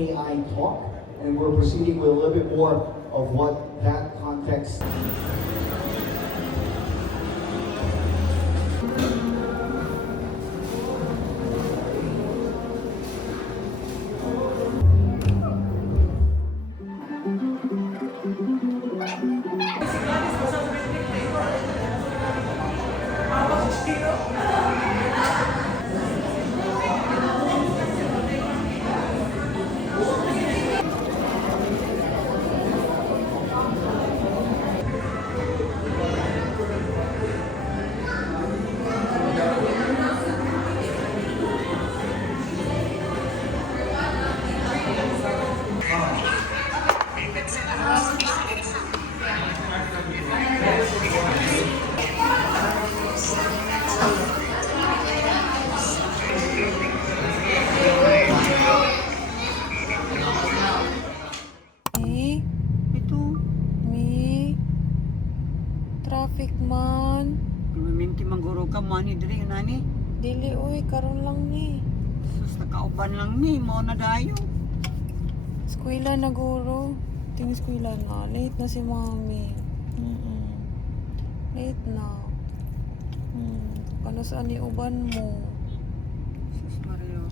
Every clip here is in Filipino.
AI talk, and we're proceeding with a little bit more of what that context. Traffic man. Minti mangguro ka mo ani diri nani. Dili oy, karon lang ni. Sus nakauban lang ni mo na dayo. Eskwela na guro. Ting eskwela na. Late na si mami. Late na. Ano saan ni uban mo? Sus Mario.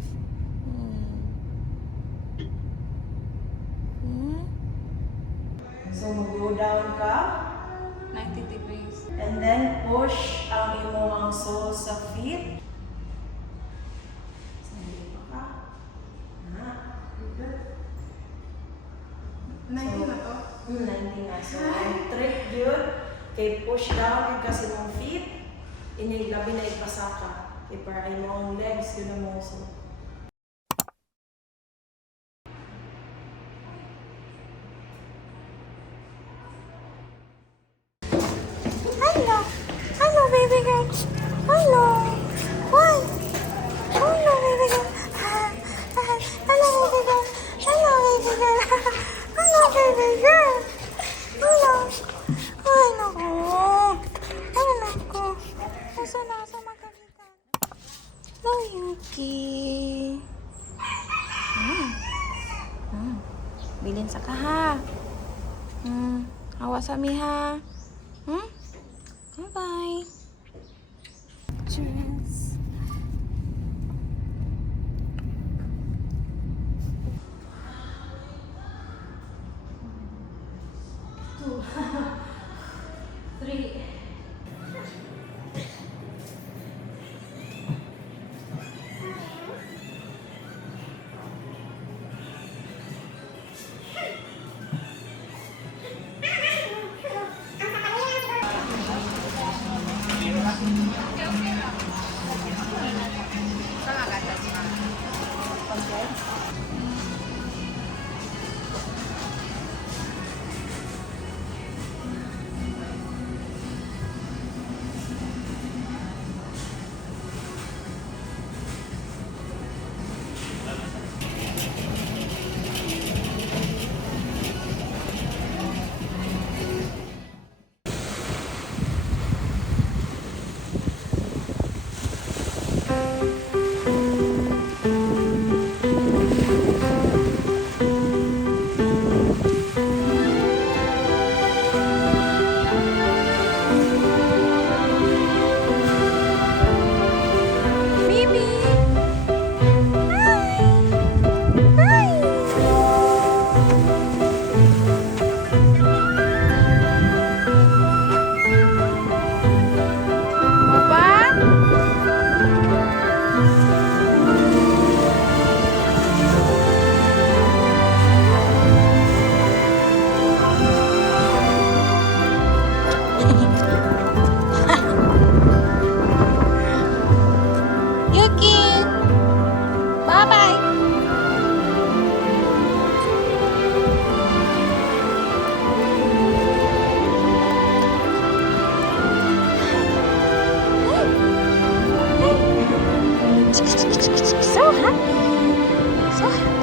So, mag-go down ka. 90 degrees. And then, push ang imong sole sa feet. Sandali pa ka. Good. 90 na to? 90 na. So, ang trick yun, kay push down yung kasi mong feet, iniglabi na ipasaka. Kay para imong legs, yun ang muscle. Hello, baby girl. Hello. Hi. Hello, baby girl. Hello, baby girl. Hello, baby girl. Hello, baby girl. Hello. Ay, naku. Ay, naku. Nasa magkagitan. Hello, Yuki. Bilin sa ka, ha? Awa sa mi, ha? Bye-bye. Cheers. Two. Three. So happy. So happy.